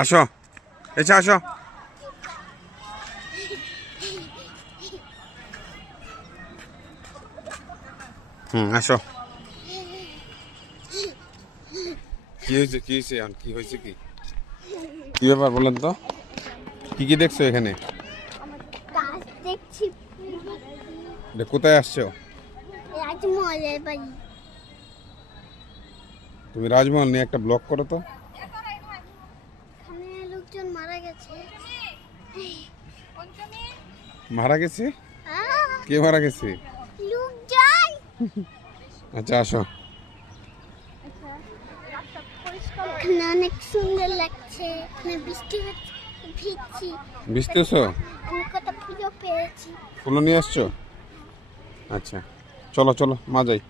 আসো, এসে আসো। আসো। কি হয়েছে, কি হয়েছে, কি হয়েছে, কি কি ব্যাপার বলেন তো? কি কি দেখছো এখানে? কোথায় আসছো? তুমি রাজমহল নিয়ে একটা ব্লগ করো তো। লোকজন মারা গেছে। মারা গেছে? কে মারা গেছে? লোকজন। আচ্ছা আসো। এখানে অনেক সুন্দর লাগছে। এখানে বৃষ্টি হচ্ছে, ভিজছি। ভিজতেছো? আমি কত ফুলও পেয়েছি। ফুলও নিয়ে আসছো? আচ্ছা চলো চলো মা যাই।